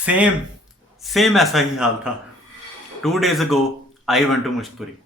Same same ऐसा ही हाल था। 2 days ago I went to मुश्तपुरी।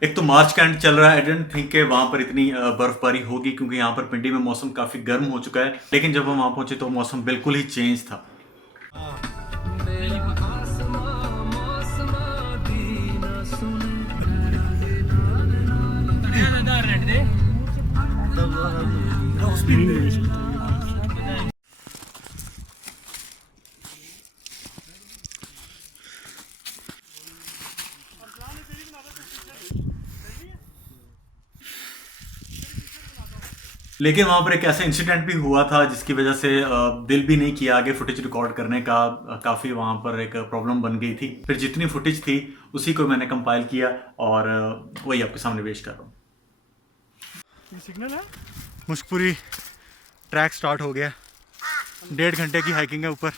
एक तो मार्च का एंड चल रहा है। आई डेंट थिंक के वहां पर इतनी बर्फबारी होगी, क्योंकि यहाँ पर पिंडी में मौसम काफी गर्म हो चुका है। लेकिन जब हम वहां पहुंचे तो मौसम बिल्कुल ही चेंज था। लेकिन वहां पर एक ऐसा इंसिडेंट भी हुआ था जिसकी वजह से दिल भी नहीं किया आगे फुटेज रिकॉर्ड करने का। काफी वहां पर एक प्रॉब्लम बन गई थी। फिर जितनी फुटेज थी उसी को मैंने कंपाइल किया और वही आपके सामने पेश कर रहा हूँ। ये सिग्नल है। मुश्तपुरी ट्रैक स्टार्ट हो गया। 1.5 घंटे की हाइकिंग है ऊपर।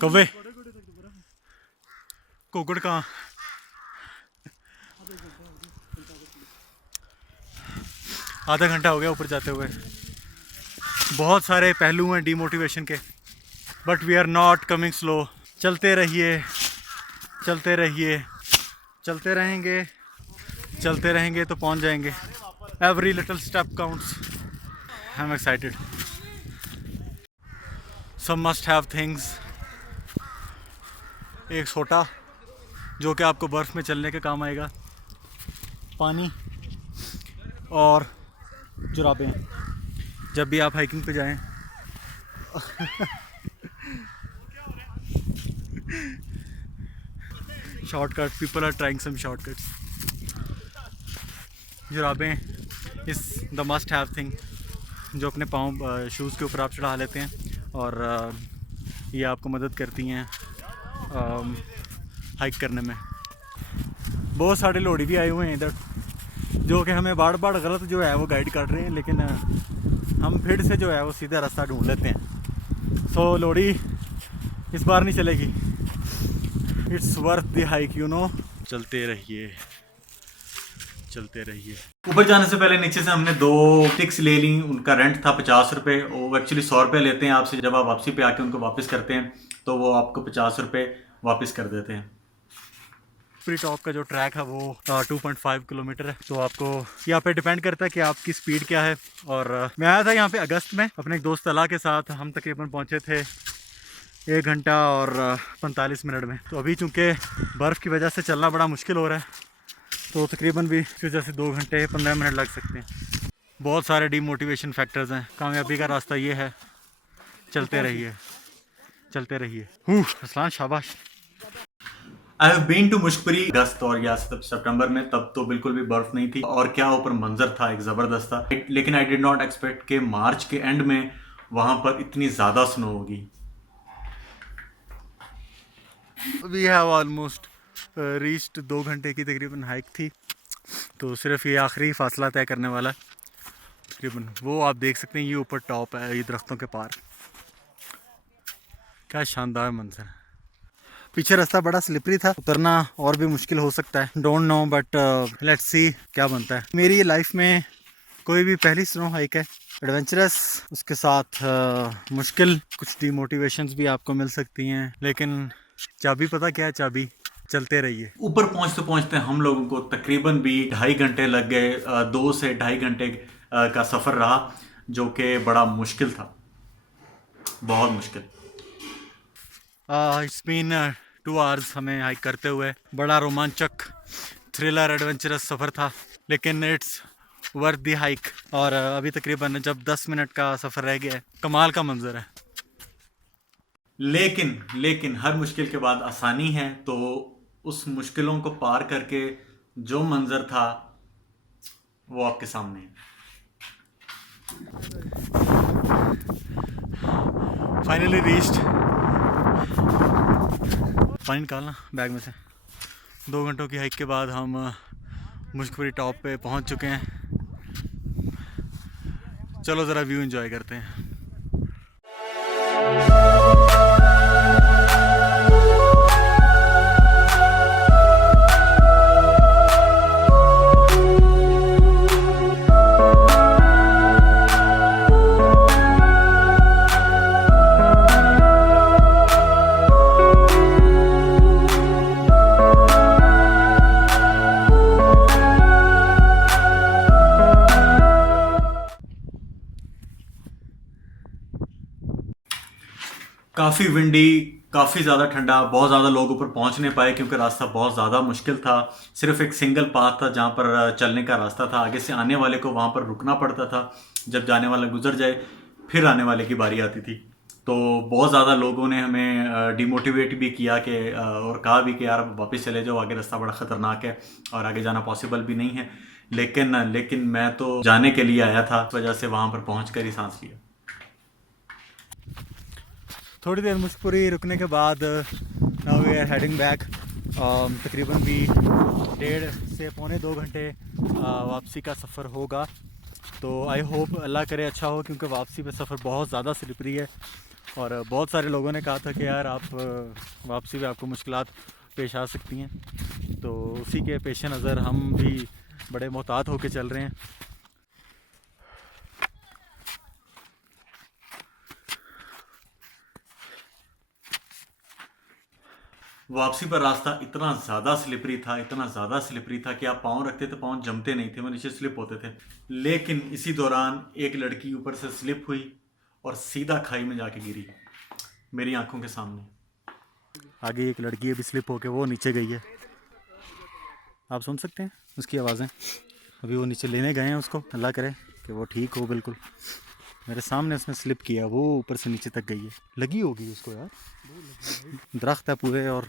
कौवे कोकड़ कहाँ? आधा घंटा हो गया ऊपर जाते हुए। बहुत सारे पहलू हैं डीमोटिवेशन के, but we are not coming slow. चलते रहिए, चलते रहिए, चलते रहेंगे, चलते रहेंगे तो पहुंच जाएंगे। Every little step counts. I am excited. Some must have things. एक सोटा जो कि आपको बर्फ़ में चलने के काम आएगा, पानी और जुराबें जब भी आप हाइकिंग पे जाएं। Shortcut, people are trying some shortcuts. जुराबें is the must have thing जो अपने पाँव शूज़ के ऊपर आप चढ़ा लेते हैं और ये आपको मदद करती हैं हाइक करने में। बहुत सारे लोड़ी भी आए हुए हैं इधर जो कि हमें बार बार गलत जो है वो गाइड कर रहे हैं, लेकिन हम फिर से जो है वो सीधा रास्ता ढूंढ लेते हैं। सो लोड़ी इस बार नहीं चलेगी। It's worth the hike, you know. चलते रहिए, चलते रहिए। ऊपर जाने से पहले नीचे से हमने 2 टिक्स ले ली। उनका रेंट था 50 रुपये। वो एक्चुअली 100 रुपये लेते हैं आपसे। जब आप वापसी पे आके उनको वापस करते हैं तो वो आपको 50 रुपये वापस कर देते हैं। प्री टॉप का जो ट्रैक है वो 2.5 किलोमीटर है। तो आपको यहाँ पे डिपेंड करता है कि आपकी स्पीड क्या है। और मैं आया था यहाँ पे अगस्त में अपने एक दोस्त तला के साथ। हम तकरीबन पहुँचे थे 1 घंटा और 45 मिनट में। तो अभी चूँकि बर्फ़ की वजह से चलना बड़ा मुश्किल हो रहा है, तो तकरीबन भी इस वजह से 2 घंटे 15 मिनट लग सकते हैं। बहुत सारे डीमोटिवेशन फैक्टर्स हैं। कामयाबी का रास्ता ये है, चलते रहिए, चलते रहिए। असलान शाबाश। आई हैव बीन टू मुश्तपुरी अगस्त और या सितंबर में। तब तो बिल्कुल भी बर्फ नहीं थी और क्या ऊपर मंजर था, एक ज़बरदस्त था। लेकिन आई डिड नॉट एक्सपेक्ट कि मार्च के एंड में वहाँ पर इतनी ज़्यादा स्नो होगी। वी हैव ऑलमोस्ट रीच्ड 2 घंटे की तकरीबन हाइक थी। तो सिर्फ ये आखिरी फासला तय करने वाला तकरीबन। वो आप देख सकते हैं, ये ऊपर टॉप है, ये दरख्तों के पार। क्या शानदार मंजर है। पीछे रास्ता बड़ा स्लिपरी था, उतरना और भी मुश्किल हो सकता है। Don't know, but let's see क्या बनता है। मेरी लाइफ में कोई भी पहली स्नो हाइक है, एडवेंचरस, उसके साथ मुश्किल। कुछ डीमोटिवेशंस भी आपको मिल सकती हैं, लेकिन चाबी पता क्या है? चाबी चलते रहिए। ऊपर पहुंचते पहुंचते हम लोगों को तकरीबन भी 2.5 घंटे लग गए। 2 से 2.5 घंटे का सफ़र रहा, जो कि बड़ा मुश्किल था, बहुत मुश्किल। इट्स बीन 2 आवर्स हमें हाइक करते हुए। बड़ा रोमांचक, थ्रिलर, एडवेंचरस सफ़र था, लेकिन इट्स वर्थ द हाइक। और अभी तकरीबन जब 10 मिनट का सफ़र रह गया है, कमाल का मंजर है। लेकिन हर मुश्किल के बाद आसानी है। तो उस मुश्किलों को पार करके जो मंजर था वो आपके सामने है। Finally reached. पानी निकालना बैग में से। 2 घंटों की हाइक के बाद हम मुश्तपुरी टॉप पे पहुंच चुके हैं। चलो ज़रा व्यू एंजॉय करते हैं। काफ़ी विंडी, काफ़ी ज़्यादा ठंडा, बहुत ज़्यादा लोग ऊपर पहुंच नहीं पाए क्योंकि रास्ता बहुत ज़्यादा मुश्किल था। सिर्फ एक सिंगल पाथ था जहां पर चलने का रास्ता था। आगे से आने वाले को वहां पर रुकना पड़ता था, जब जाने वाला गुजर जाए फिर आने वाले की बारी आती थी। तो बहुत ज़्यादा लोगों ने हमें डिमोटिवेट भी किया कि और कहा भी कि यार वापस चले जाओ, आगे रास्ता बड़ा ख़तरनाक है और आगे जाना पॉसिबल भी नहीं है। लेकिन मैं तो जाने के लिए आया था, इस वजह से वहाँ पर पहुँच कर ही सांस लिया। थोड़ी देर मुस्कुरी रुकने के बाद now we are heading back. तकरीबन भी 1.5 से पौने 2 घंटे वापसी का सफ़र होगा। तो आई होप अल्लाह करे अच्छा हो, क्योंकि वापसी में सफ़र बहुत ज़्यादा स्लिपरी है और बहुत सारे लोगों ने कहा था कि यार आप वापसी में आपको मुश्किलात पेश आ सकती हैं। तो उसी के पेश नज़र हम भी बड़े मोहतात होकर चल रहे हैं। वापसी पर रास्ता इतना ज़्यादा स्लिपरी था कि आप पाँव रखते थे पाँव जमते नहीं थे, वो नीचे स्लिप होते थे। लेकिन इसी दौरान एक लड़की ऊपर से स्लिप हुई और सीधा खाई में जाके गिरी मेरी आंखों के सामने। आगे एक लड़की अभी स्लिप होके वो नीचे गई है, आप सुन सकते हैं उसकी आवाज़ें। अभी वो नीचे लेने गए हैं उसको, अल्लाह करे कि वो ठीक हो। बिल्कुल मेरे सामने उसने स्लिप किया, वो ऊपर से नीचे तक गई है। लगी होगी उसको यार, दरख्त है पूरे और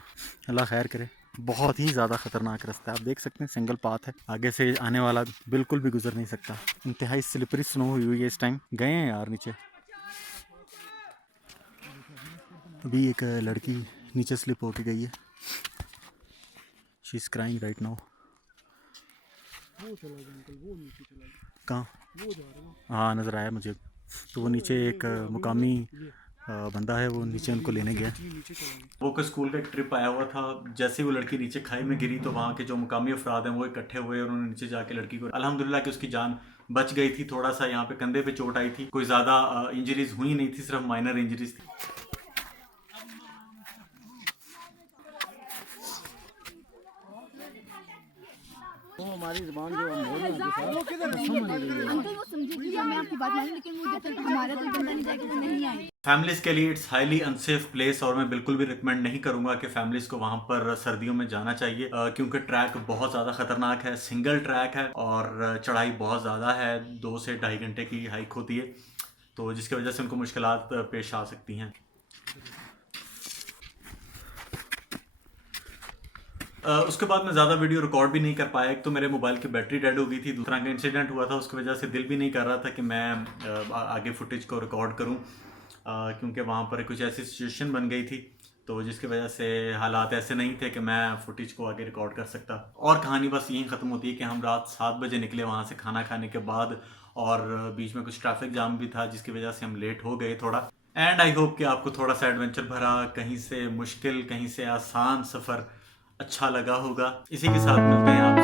अल्लाह खैर करे। बहुत ही ज़्यादा ख़तरनाक रास्ता है, आप देख सकते हैं सिंगल पाथ है, आगे से आने वाला बिल्कुल भी गुजर नहीं सकता। इंतहाई स्लिपरी स्नो हुई है इस टाइम। गए हैं यार नीचे। अभी एक लड़की नीचे स्लिप होके गई है, she is crying right now. कहाँ? हाँ नज़र आया मुझे। तो वो नीचे एक मुकामी बंदा है, वो नीचे उनको लेने गया। वो का स्कूल का एक ट्रिप आया हुआ था। जैसे वो लड़की नीचे खाई में गिरी तो वहाँ के जो मुकामी अफराद हैं वो इकट्ठे हुए और उन्होंने नीचे जाके लड़की को, अल्हम्दुलिल्लाह कि उसकी जान बच गई थी। थोड़ा सा यहाँ पे कंधे पे चोट आई थी, कोई ज़्यादा इंजरीज हुई नहीं थी, सिर्फ माइनर इंजरीज थी। वो हमारी ज़बान जो हम बोल रहे हैं वो किधर समझ नहीं रही है। अंकल वो समझेगी मैं आपकी बात मानी, लेकिन वो जब तक हमारा तो बंदा नहीं जाएगा तो नहीं आएगी। फैमिलीज़ के लिए इट्स हाईली अनसेफ प्लेस और मैं बिल्कुल भी रिकमेंड नहीं करूंगा कि फैमिलीज़ को वहाँ पर सर्दियों में जाना चाहिए, क्योंकि ट्रैक बहुत ज़्यादा ख़तरनाक है, सिंगल ट्रैक है और चढ़ाई बहुत ज़्यादा है। 2 से 2.5 घंटे की हाइक होती है, तो जिसकी वजह से उनको मुश्किलात पेश आ सकती हैं। उसके बाद मैं ज़्यादा वीडियो रिकॉर्ड भी नहीं कर पाया। एक तो मेरे मोबाइल की बैटरी डेड हो गई थी, दूसरा का इंसिडेंट हुआ था, उसकी वजह से दिल भी नहीं कर रहा था कि मैं आगे फुटेज को रिकॉर्ड करूं, क्योंकि वहाँ पर कुछ ऐसी सिचुएशन बन गई थी तो जिसकी वजह से हालात ऐसे नहीं थे कि मैं फुटेज को आगे रिकॉर्ड कर सकता। और कहानी बस यहीं ख़त्म होती है कि हम रात 7 बजे निकले वहाँ से खाना खाने के बाद, और बीच में कुछ ट्रैफिक जाम भी था जिसकी वजह से हम लेट हो गए थोड़ा। एंड आई होप कि आपको थोड़ा सा एडवेंचर भरा, कहीं से मुश्किल कहीं से आसान सफ़र अच्छा लगा होगा। इसी के साथ मिलते हैं आप